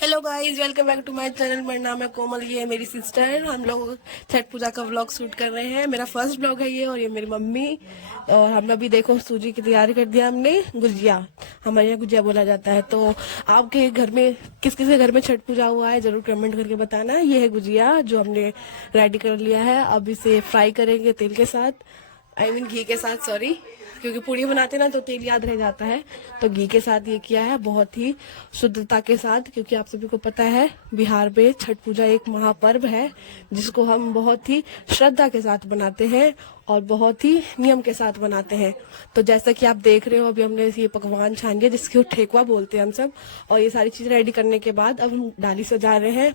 Hello guys, welcome back to my channel. मेरा नाम है कोमल, ये है मेरी सिस्टर। हम लोग छठ पूजा का व्लॉग शूट कर रहे हैं। मेरा फर्स्ट व्लॉग है ये, और ये मेरी मम्मी। और हम अभी देखो सूजी की तैयारी कर दिया हमने। गुजिया, हमारे यहाँ गुजिया बोला जाता है। तो आपके घर में किस किस के घर में छठ पूजा हुआ है जरूर कमेंट करके बताना। ये है गुजिया जो हमने रेडी कर लिया है। अब इसे फ्राई करेंगे तेल के साथ, घी के साथ, सॉरी, क्योंकि पूड़ी बनाते ना तो तेल याद रह जाता है। तो घी के साथ ये किया है, बहुत ही शुद्धता के साथ, क्योंकि आप सभी को पता है बिहार में छठ पूजा एक महापर्व है जिसको हम बहुत ही श्रद्धा के साथ बनाते हैं और बहुत ही नियम के साथ बनाते हैं। तो जैसा कि आप देख रहे हो, अभी हमने ये पकवान छान लिया जिसको ठेकुआ बोलते हैं हम सब। और ये सारी चीज रेडी करने के बाद अब हम डाली सजा रहे हैं।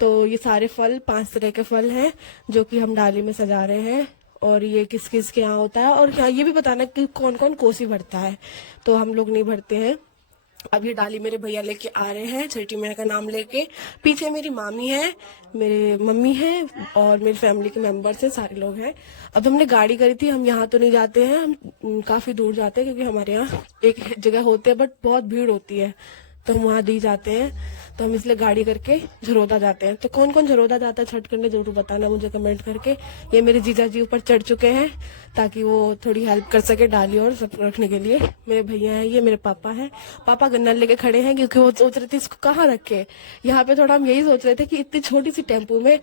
तो ये सारे फल 5 तरह के फल हैं जो कि हम डाली में सजा रहे हैं। और ये किस किस के यहाँ होता है, और यहाँ ये भी बताना कि कौन कौन कोसी भरता है। तो हम लोग नहीं भरते हैं। अब ये डाली मेरे भैया लेके आ रहे हैं, छठी मैया का नाम लेके। पीछे मेरी मामी है, मेरे मम्मी है, और मेरी फैमिली के मेंबर्स हैं, सारे लोग हैं। अब हमने गाड़ी करी थी, हम यहाँ तो नहीं जाते हैं, हम काफी दूर जाते हैं क्योंकि हमारे यहाँ एक जगह होते हैं बट बहुत भीड़ होती है, तो हम वहाँ दी जाते हैं। तो हम इसलिए गाड़ी करके झरोदा जाते हैं। तो कौन कौन झरोदा जाता है छठ करने जरूर बताना मुझे कमेंट करके। ये मेरे जीजा जी ऊपर चढ़ चुके हैं ताकि वो थोड़ी हेल्प कर सके डाली और सब रखने के लिए। मेरे भैया हैं, ये मेरे पापा हैं। पापा गन्ना लेके खड़े हैं क्योंकि वो सोच रहे थे इसको कहाँ रखे। यहाँ पे थोड़ा हम यही सोच रहे थे कि इतनी छोटी सी टेम्पो में,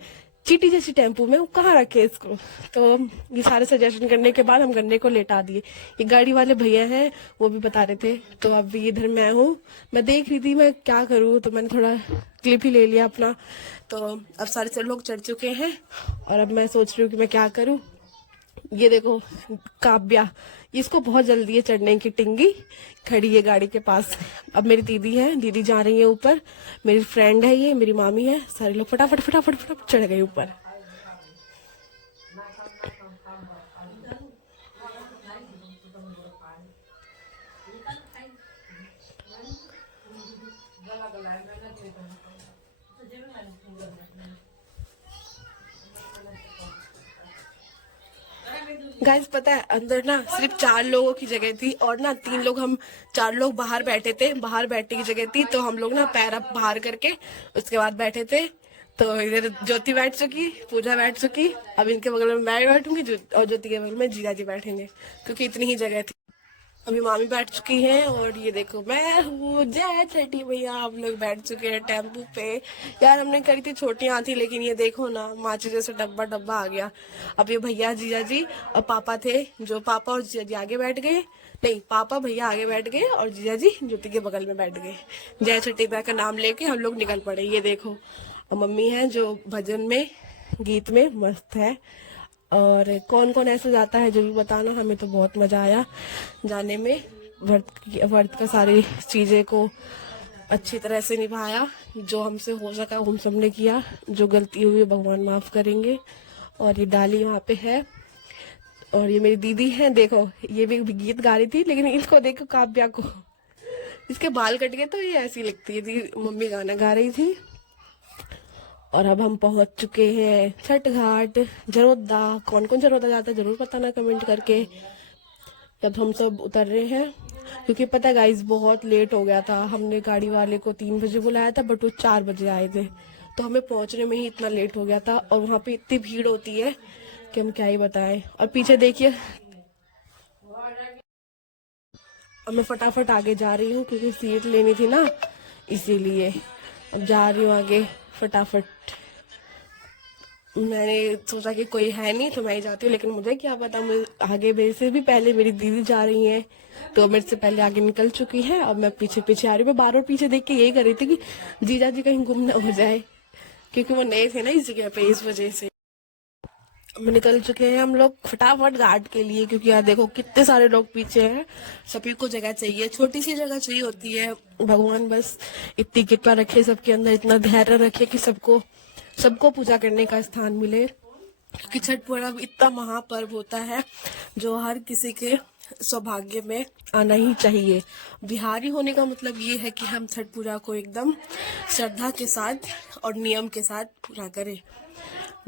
चीटी जैसी टेम्पो में, वो कहाँ रखे इसको। तो ये सारे सजेशन करने के बाद हम गन्ने को लेटा दिए। ये गाड़ी वाले भैया हैं, वो भी बता रहे थे। तो अब इधर मैं हूँ, मैं देख रही थी मैं क्या करूँ, तो मैंने थोड़ा क्लिप ही ले लिया अपना। तो अब सारे लोग चढ़ चुके हैं और अब मैं सोच रही हूँ कि मैं क्या करूँ। ये देखो काव्या, इसको बहुत जल्दी है चढ़ने की, टिंगी खड़ी है गाड़ी के पास। अब मेरी दीदी है, दीदी जा रही है ऊपर। मेरी फ्रेंड है, ये मेरी मामी है। सारे लोग फटाफट फटाफट फटाफट चढ़ गए ऊपर। गाइस पता है, अंदर ना सिर्फ 4 लोगों की जगह थी और ना 3 लोग, हम 4 लोग बाहर बैठे थे। बाहर बैठने की जगह थी तो हम लोग ना पैर अब बाहर करके उसके बाद बैठे थे। तो इधर ज्योति बैठ चुकी, पूजा बैठ चुकी। अब इनके बगल में मैं बैठूंगी और ज्योति के बगल में जीजा जी बैठेंगे क्योंकि इतनी ही जगह थी। अभी मामी बैठ चुकी हैं और ये देखो मैं हूँ, जय छठी मैया। हम लोग बैठ चुके हैं टेम्पू पे। यार हमने करी थी छोटी हाथी, लेकिन ये देखो ना माचिस जैसे डब्बा डब्बा आ गया। अब ये भैया जीजा जी और पापा थे, जो पापा और जीजा जी आगे बैठ गए। नहीं, पापा भैया आगे बैठ गए और जीजा जी ज्योति के बगल में बैठ गए। जय छठी मैया का नाम लेके हम लोग निकल पड़े। ये देखो, और मम्मी है जो भजन में, गीत में मस्त है। और कौन कौन ऐसे जाता है जरूर बताना। हमें तो बहुत मजा आया जाने में। वर्त का सारी चीजें को अच्छी तरह से निभाया, जो हमसे हो सका हम सबने किया। जो गलती हुई भगवान माफ करेंगे। और ये डाली वहाँ पे है, और ये मेरी दीदी है, देखो ये भी गीत गा रही थी, लेकिन इसको देखो काव्या को, इसके बाल कट गए तो ये ऐसी लगती है। मम्मी गाना गा रही थी। और अब हम पहुंच चुके हैं छठ घाट जरोदा। कौन कौन जरोदा जाता है जरूर बताना कमेंट करके। अब हम सब उतर रहे हैं क्योंकि पता है गाइस बहुत लेट हो गया था। हमने गाड़ी वाले को 3 बजे बुलाया था बट वो 4 बजे आए थे, तो हमें पहुंचने में ही इतना लेट हो गया था। और वहां पे इतनी भीड़ होती है कि हम क्या ही बताएं। और पीछे देखिए, अब मैं फटाफट आगे जा रही हूँ क्योंकि सीट लेनी थी ना, इसीलिए अब जा रही हूँ आगे फटाफट। मैंने सोचा कि कोई है नहीं तो मैं ही जाती हूँ, लेकिन मुझे क्या पता, मुझे आगे मेरे से भी पहले मेरी दीदी जा रही है, तो मेरे से पहले आगे निकल चुकी है। अब मैं पीछे पीछे आ रही हूँ। मैं बार बार पीछे देख के यही कर रही थी कि जीजा जी कहीं गुम ना हो जाए, क्योंकि वो नए थे ना इस जगह पे, इस वजह से। अब निकल चुके हैं हम लोग फटाफट घाट के लिए, क्योंकि यार देखो कितने सारे लोग पीछे हैं। सभी को जगह चाहिए, छोटी सी जगह चाहिए होती है। भगवान बस इतनी कृपा रखे सबके अंदर, इतना धैर्य रखे कि सबको सबको पूजा करने का स्थान मिले। क्योंकि छठ पर्व इतना महापर्व होता है जो हर किसी के सौभाग्य में आना ही चाहिए। बिहारी होने का मतलब ये है कि हम छठ पूजा को एकदम श्रद्धा के साथ और नियम के साथ पूरा करें।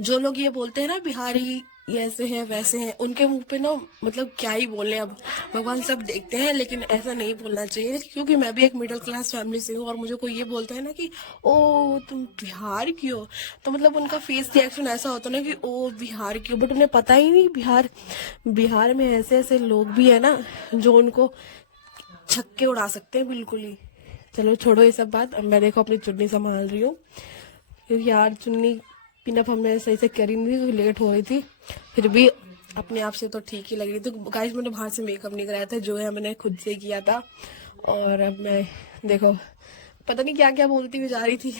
जो लोग ये बोलते हैं ना बिहारी ये ऐसे हैं वैसे हैं, उनके मुंह पे ना मतलब क्या ही बोले। अब भगवान सब देखते हैं, लेकिन ऐसा नहीं बोलना चाहिए, क्योंकि मैं भी एक मिडिल क्लास फैमिली से हूँ और मुझे कोई ये बोलता है ना कि ओ तुम बिहार की हो, तो मतलब उनका फेस रिएक्शन ऐसा होता है ना कि ओ बिहार की हो, बट उन्हें पता ही नहीं बिहार बिहार में ऐसे ऐसे लोग भी है ना जो उनको छक्के उड़ा सकते हैं बिल्कुल ही। चलो छोड़ो ये सब बात, अब मैं देखो अपनी चुन्नी संभाल रही हूँ, क्योंकि यार चुन्नी पिनअप हमने सही से करी नहीं थी क्योंकि लेट हो गई थी, फिर भी अपने आप से तो ठीक ही लग रही थी। गाइस मैंने बाहर से मेकअप नहीं कराया था, जो है मैंने खुद से किया था। और अब मैं देखो पता नहीं क्या क्या बोलती हुई जा रही थी,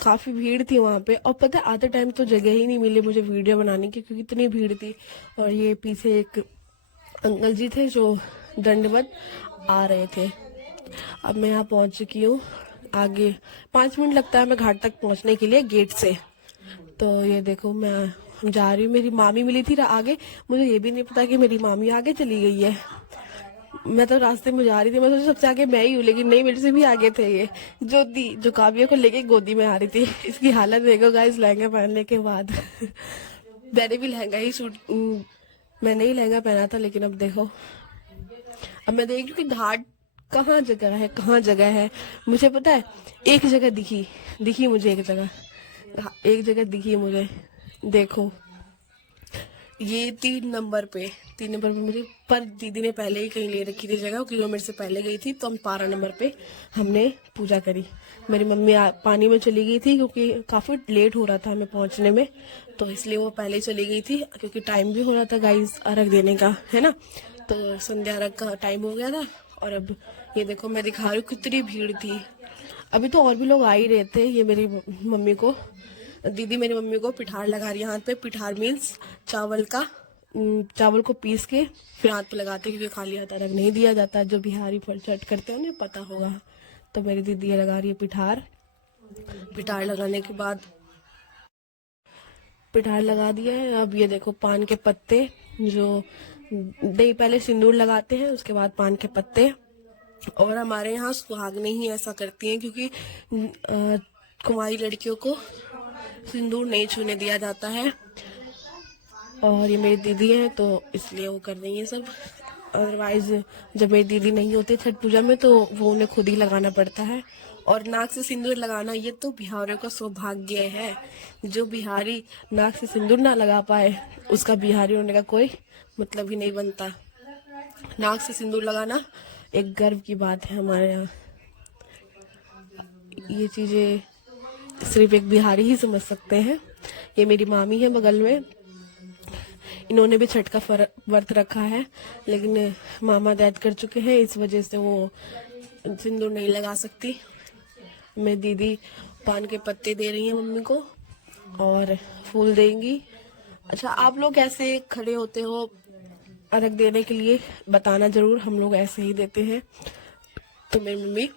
काफी भीड़ थी वहां पे, और पता है आधे टाइम तो जगह ही नहीं मिली मुझे वीडियो बनाने की, क्योंकि इतनी भीड़ थी। और ये पीछे एक अंकल जी थे जो दंडवत आ रहे थे। अब मैं यहाँ पहुंच चुकी हूँ, आगे 5 मिनट लगता है हमें घाट तक पहुंचने के लिए गेट से। तो ये देखो मैं जा रही हूँ, मेरी मामी मिली थी आगे, मुझे ये भी नहीं पता कि मेरी मामी आगे चली गई है। मैं तो रास्ते में जा रही थी, मैं सोची सबसे आगे मैं ही हूँ, लेकिन नहीं मेरे से भी आगे थे ये ज्योति, जो काव्या को लेके गोदी में आ रही थी। इसकी हालत देखो गाइस लहंगा पहनने के बाद। मैंने भी लहंगा ही सूट मैंने ही लहंगा पहना था, लेकिन अब देखो अब मैं देख रही हूँ कि घाट कहाँ जगह है, कहाँ जगह है। मुझे पता है एक जगह दिखी दिखी मुझे, एक जगह दिखी मुझे, देखो ये 3 नंबर पे मेरी, पर दीदी ने पहले ही कहीं ले रखी थी जगह, क्योंकि वो मेरे से पहले गई थी, तो हम 12 नंबर पे हमने पूजा करी। मेरी मम्मी पानी में चली गई थी क्योंकि काफी लेट हो रहा था हमें पहुंचने में, तो इसलिए वो पहले ही चली गई थी, क्योंकि टाइम भी हो रहा था गाइस अर्घ देने का, है ना। तो संध्या अर्घ का टाइम हो गया था। और अब ये देखो मैं दिखा रही हूँ कितनी भीड़ थी। अभी तो और भी लोग आ ही रहे थे। ये मेरी मम्मी को दीदी मेरी मम्मी को पिठार लगा रही है हाथ पे। पिठार मीन्स चावल को पीस के फिर हाथ पे लगाते हैं, क्योंकि खाली हाथ अर्घ नहीं दिया जाता, जो बिहारी फल चट करते हैं उन्हें पता होगा। तो मेरी दीदी ये लगा रही है पिठार। पिठार लगाने के बाद पिठार लगा दिया है। अब ये देखो पान के पत्ते, जो नहीं पहले सिंदूर लगाते हैं उसके बाद पान के पत्ते। और हमारे यहाँ सुहागनें ही ऐसा करती हैं, क्योंकि कुंवारी लड़कियों को सिंदूर नहीं छूने दिया जाता है। और ये मेरी दीदी है तो इसलिए वो कर रही है सब। अदरवाइज जब मेरी दीदी नहीं होती छठ पूजा में तो वो उन्हें खुद ही लगाना पड़ता है। और नाक से सिंदूर लगाना ये तो बिहारियों का सौभाग्य है। जो बिहारी नाक से सिंदूर ना लगा पाए उसका बिहारी होने का कोई मतलब ही नहीं बनता। नाक से सिंदूर लगाना एक गर्व की बात है हमारे यहाँ। ये चीजें सिर्फ एक बिहारी ही समझ सकते हैं। ये मेरी मामी है बगल में, इन्होंने भी छठ का व्रत रखा है, लेकिन मामा डेथ कर चुके हैं, इस वजह से वो सिंदूर नहीं लगा सकती। मेरी दीदी पान के पत्ते दे रही है मम्मी को और फूल देंगी। अच्छा आप लोग कैसे खड़े होते हो अर्घ देने के लिए बताना जरूर, हम लोग ऐसे ही देते हैं। तो मेरी मम्मी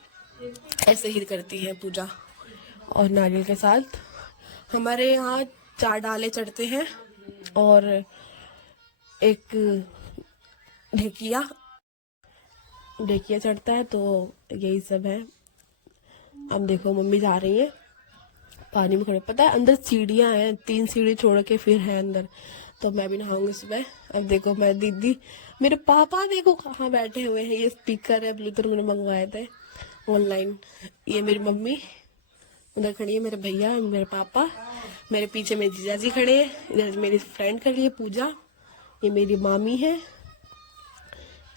ऐसे ही करती है पूजा। और नारियल के साथ हमारे यहाँ 4 डाले चढ़ते हैं और एक ढेकिया चढ़ता है, तो यही सब है। अब देखो मम्मी जा रही है पानी में खड़े, पता है अंदर सीढ़ियां हैं, 3 सीढ़ी छोड़ के फिर है अंदर, तो मैं भी नहाऊंगी सुबह। अब देखो मैं दीदी, मेरे पापा देखो कहाँ बैठे हुए हैं। ये स्पीकर है ब्लूटूथ मैंने मंगवाए थे ऑनलाइन। ये मेरी मम्मी उधर खड़ी है, मेरे भैया मेरे पापा, मेरे पीछे मेरे जीजा जी खड़े हैं, इधर मेरी फ्रेंड कर रही है पूजा। ये मेरी मामी है,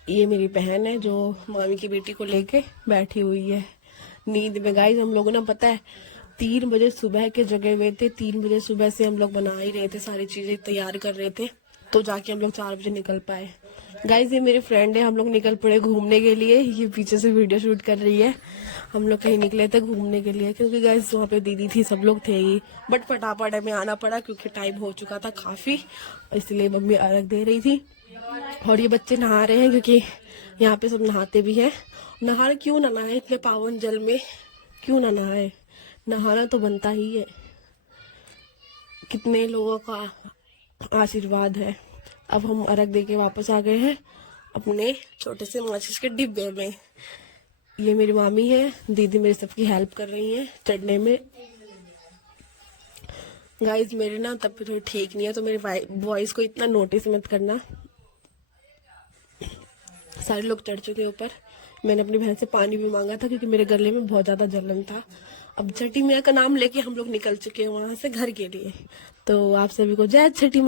ये मेरी बहन है जो मामी की बेटी को लेके बैठी हुई है नींद में। गाइस हम लोगों ने पता है 3 बजे सुबह के जगे हुए थे, 3 बजे सुबह से हम लोग बना ही रहे थे, सारी चीजें तैयार कर रहे थे, तो जाके हम लोग 4 बजे निकल पाए। गाइस ये मेरी फ्रेंड है, हम लोग निकल पड़े घूमने के लिए। ये पीछे से वीडियो शूट कर रही है। हम लोग कहीं निकले थे घूमने के लिए, क्योंकि गाइस वहाँ पे दीदी थी, सब लोग थे ही, बट फटाफट हमें आना पड़ा क्योंकि टाइम हो चुका था काफी, इसलिए मम्मी अर्घ दे रही थी। और ये बच्चे नहा रहे हैं क्योंकि यहाँ पे सब नहाते भी हैं। नहा क्यों ना नहाए इतने पावन जल में, क्यों ना नहाए, नहाना तो बनता ही है। कितने लोगों का आशीर्वाद है। अब हम अर्घ दे के वापस आ गए हैं अपने छोटे से माचिस के डिब्बे में। ये मेरी मामी है, दीदी मेरी सबकी हेल्प कर रही है चढ़ने में। गाइज मेरे ना तबीयत थोड़ी ठीक नहीं है, तो मेरे वॉइस को इतना नोटिस मत करना। सारे लोग चढ़ चुके हैं ऊपर। मैंने अपनी बहन से पानी भी मांगा था क्योंकि मेरे गले में बहुत ज्यादा जलन था। अब छठी मैया का नाम लेके हम लोग निकल चुके हैं वहां से घर के लिए। तो आप सभी को जय छठी मैया।